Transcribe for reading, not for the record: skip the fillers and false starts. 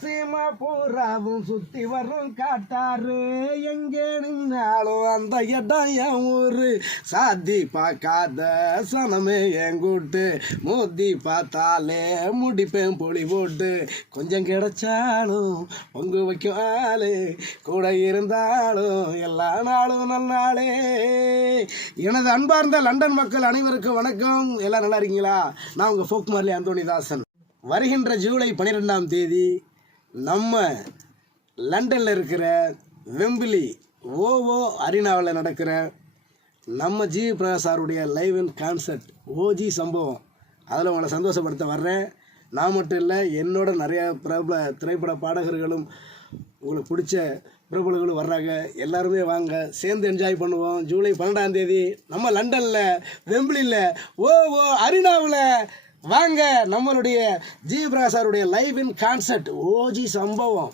சீமா பூராவும் சுத்தி வரும் காட்டாரு எங்கே நின்னாலும் அந்த இடம் என் ஊரு சாத்தி பார்க்காத சனமே என் கூட்டு மூத்தி பார்த்தாலே முடிப்பேன் பொலி போட்டு கொஞ்சம் கிடைச்சாலும் பொங்கு வைக்கும் ஆளு கூட இருந்தாலும் எல்லா நாளும் நல்லாளே. எனது அன்பார்ந்த லண்டன் மக்கள் அனைவருக்கும் வணக்கம். எல்லாம் நல்லா இருக்கீங்களா? நான் உங்கள் ஃபோக் மார்லி அந்தோணிதாசன். வருகின்ற ஜூலை 12ஆம் தேதி நம்ம லண்டனில் இருக்கிற வெம்பிளி ஓஓ அரினாவில் நடக்கிற நம்ம ஜி பிரகாஷ் சாருடைய லைவ் அண்ட் கான்சர்ட் ஓஜி சம்பவம், அதில் உங்களை சந்தோஷப்படுத்த வர்றேன். நான் மட்டும் இல்லை, என்னோட நிறையா பிரபல திரைப்பட பாடகர்களும் உங்களுக்கு பிடிச்ச பிரபலங்களும் வர்றாங்க. எல்லாருமே வாங்க, சேர்ந்து என்ஜாய் பண்ணுவோம். ஜூலை 12ஆம் தேதி நம்ம லண்டனில் வெம்பிளியில் ஓஓ அரினாவில் வாங்க. நம்மளுடைய ஜி பிரகாஷ் சாருடைய லைவ் இன் கான்சர்ட் ஓஜி சம்பவம்.